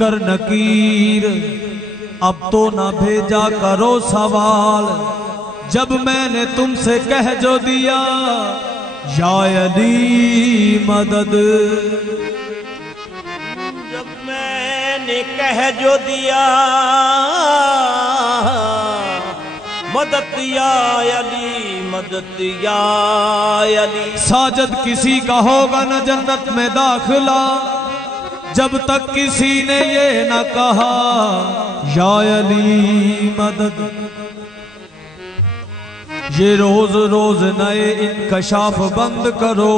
मुनकर नकीर, अब तो न भेजा करो सवाल। जब मैंने तुमसे कह जो दिया या अली मदद, जब मैंने कह जो दिया मदद या अली, मदद या अली। साजद किसी का होगा न जन्नत में दाखिला, जब तक किसी ने ये न कहा या अली मदद। ये रोज रोज नए इनकशाफ बंद करो,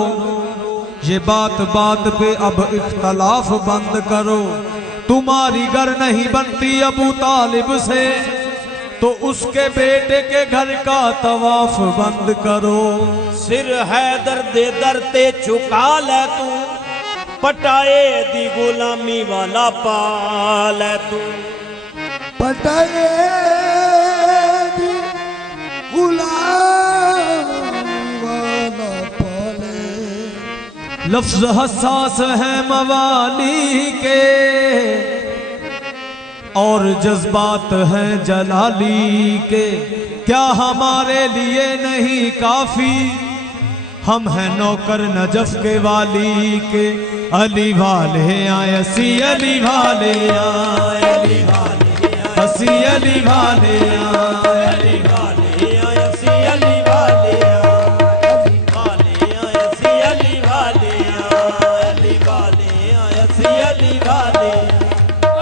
ये बात बात पे अब इख्तलाफ बंद करो। तुम्हारी घर नहीं बनती अबू तालिब से, तो उसके बेटे के घर का तवाफ बंद करो। सिर हैदर दे दरते चुका ले तू, पटाए दी गुलामी वाला पाल है तू। पटाए दी गुलामी वाला पाले। लफ्ज हसास है मवाली के और जज्बात हैं जलाली के। क्या हमारे लिए नहीं काफी, हम हैं नौकर नजफ के वाली के। अली वाले आए हसी अली वाले आए, अली वाले हसी अली वाले आए, अली वाले आए हसी अली वाले आए, अली वाले आए हसी अली वाले आए, अली वाले आए हसी अली वाले,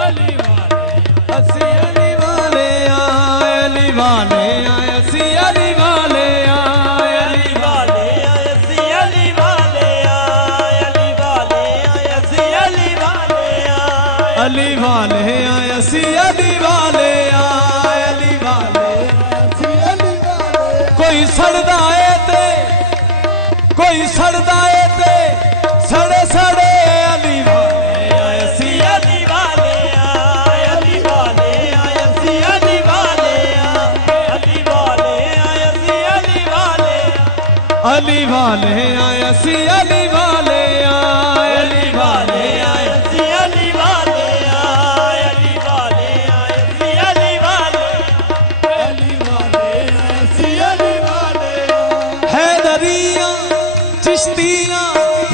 अली वाले हसी अली वाले आए, अली वाले आए हसी अली वाले आए, अली वाले आए हसी अली वाले आए, अली वाले आए हसी अली वाले आए, अली वाले आए हसी अली वाले आए, अली वाले हसी अली वाले। कोई सड़दाए थे, कोई सड़दाए थे, सड़े सड़े अली वाले आए हसी अली वाले आए, अली वाले आए हसी अली वाले आए, अली वाले आए हसी अली वाले, अली वाले आए हसी अली वाले आए, अली वाले आए हसी अली वाले आए, अली वाले आए हसी अली वाले, अली वाले हसी अली वाले। हैदरियां चिश्तियां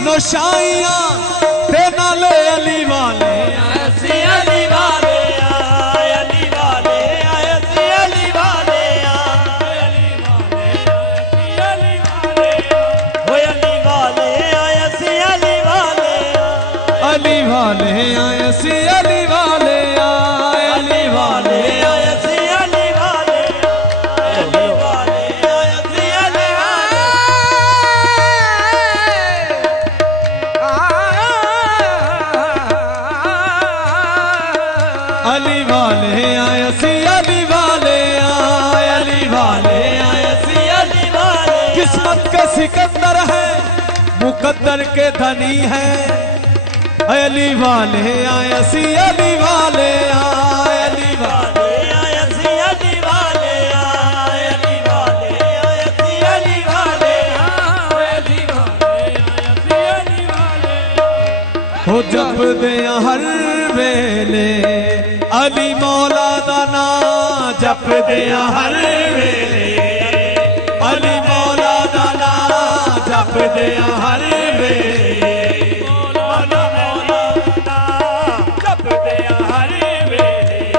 नौशाइयां ते नाले अली वाले हसी अली वाले आए, अली वाले आए हसी अली वाले आए, अली वाले आए हसी अली वाले आए, वो अली वाले आए हसी अली वाले आए, अली वाले आए हसी अली वाले आए, अली वाले आए हसी अली वाले आए, अली वाले आए हसी अली वाले। अली वाले आए हसी अली वाले आए, अली वाले आए हसी अली वाले। किस्मत के सिकंदर है, मुकद्दर के धनी है, अली वाले आए हसी अली वाले आए, अली वाले आए हसी अली वाले आए, अली वाले आए हसी अली वाले आए, अली वाले आए हसी अली वाले। हो जप दे हर वेले अली मौला दा नाम, जप दे हर वेले अली मौला दा नाम, जप दे हर वेले मौला मौला दा नाम, जप दे हर वेले।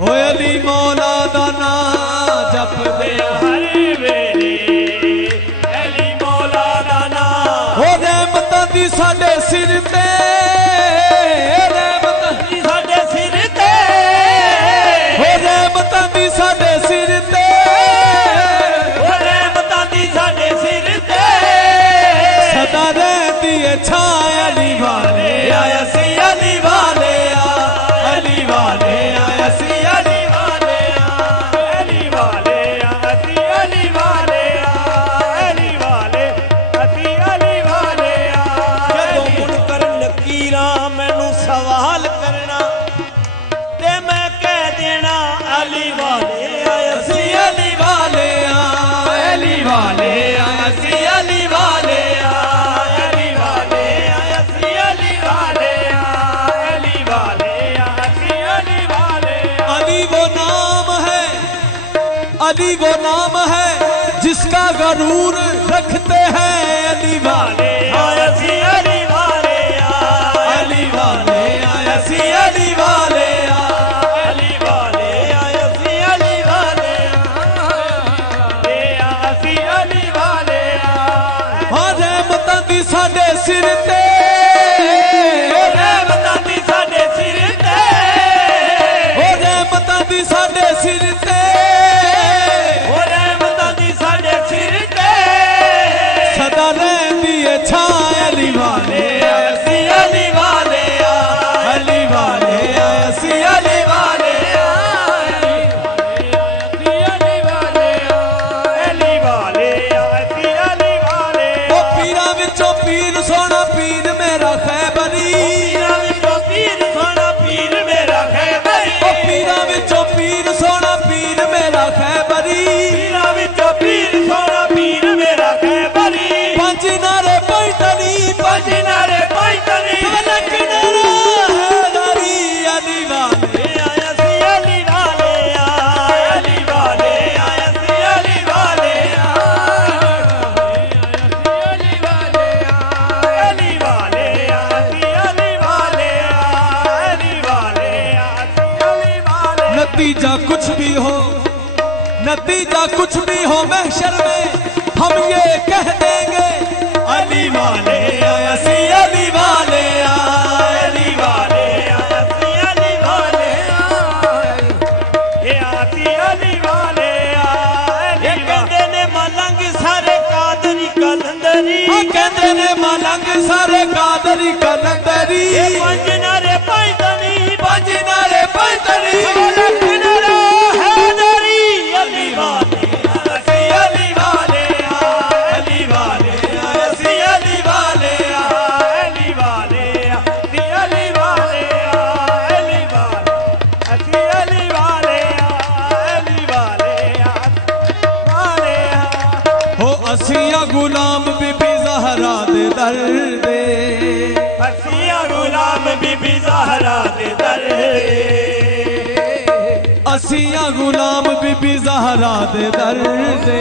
ओ अली मौला दा नाम, जप दे हर वेले अली मौला दा नाम। हो रहमतां दी साडे सिर ते, रहमतां दी साडे सिर ते, हो रहमतां दी साडे सिर ते, वो रहमतां दी साडे सिर ते, सदा रहती है छाया। अली वाले आया सी अली वाले आ, अली वाले आया सी अली वाले आ, अली वाले आया सी अली वाले आ, अली वाले असी अली वाले आ। जदों मुनकर नकीरां मैनू सवाल करना ते मैं कह देना अली वाले आए सी अली वाले आ, अली वाले आया सी अली वाले आ, अली वाले जरूर रखते हैं अली वाले असी अली वाले अली वाले असी अली वाले अली वाले असी अली वाले असी अली वाले हाँ रहमतां दी साडे सिर ते रहमतां दी साडे सिर ते ओ रहमतां दी साडे सिर ते ओ रहमतां दी साडे सिर ते सदा रहंदी है छां अली वाले असी अली वाले अली वाले असी अली वाले अली वाले अली वाले असी अली वाले ओ पीरां विचों पीर सोना पीर मेरा खैबरी पीरां विचों पीर सोना पीर मेरा खैबरी ओ पीरां विचों पीर सोना पीर मेरा खैबरी पीरां विचों पीर सोना पीर मेरा खैबरी पंज नारे पैतनी पंज नारे पैतनी फलक नारा हैदरी अली वाले असी अली वाले अली वाले असी अली वाले अली वाले अली वाले असी अली वाले अली वाले असी अली वाले नतीजा कुछ भी हो नतीजा कुछ भी हो महशर में हम ये कह देंगे अली वाले असी अली वाले अली वाले असी अली वाले असी अली वाले ये कहते ने मलंग सारे कादरी कलंदरी कहते ने मलंग सारे कादरी कलंदरी पंज नारे पैतनी पंज नारे पैतनी लख नारा हैदरी अली वाले असी अली वाले अली वाले असी अली वाले अली वाले असी अली वाले अली वाले असी अली वाले अली वाले वाले हो असिया गुलाम बीबी ज़हरा दे दर दे असिया गुलाम बीबी ज़हरा दे दर असिया गुलाम बीबी ज़हरा दे दर दे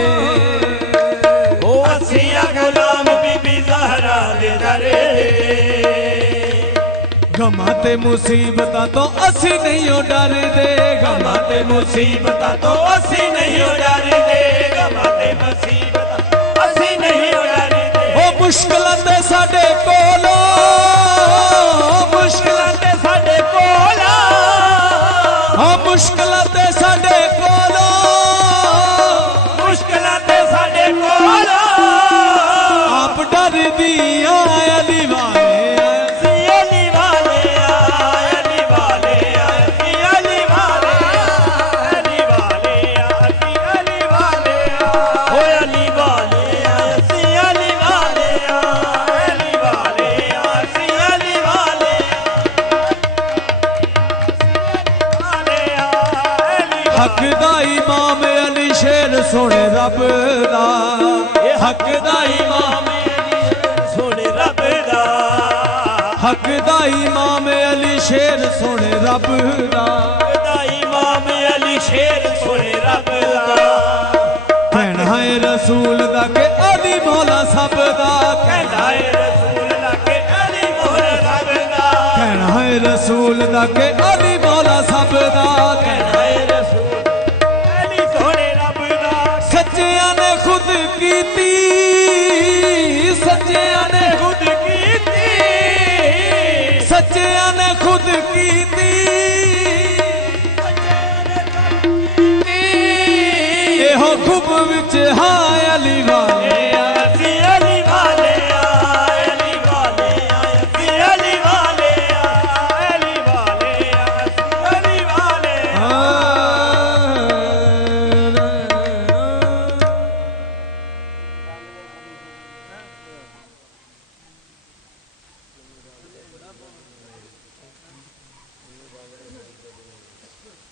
ओ असिया गुलाम बीबी ज़हरा दे दर गमाते मुसीबत तो असी नहीं हो डर दे गमाते मुसीबत तो असी नहीं हो डर दे गमाते मुसीबत असी नहीं हो डर दे ओ मुश्किलां ते साडे कोलो मुश्किलां ते साडे कोला हाँ मुश्किलां ते साडे कोलो मुश्किलां ते साडे कोला आप डर दिया अली वाले असी अली वाले अली वाले असी अली वाले अली वाले असी अली वाले ओ अली वाले असी अली वाले अली वाले असी अली वाले हक दा इमाम अली शेर सोने रब दा हक दा इमाम सोने रब दा हक दा इमाम अली शेर सोने रब दा इमाम अली शेर सोने रब दा कहना है रसूल दा के अली मौला सब दा कहना है रसूल दा के अली मौला सब दा कहना है रसूल दा के अली मौला सब दा कहना है रसूल अली सोने रब दा सच्चियां ने खुद कीती सच्चियां ने खुद कीती सच्चियां ने खुद कीती एहो खुब विच हाय अली वाले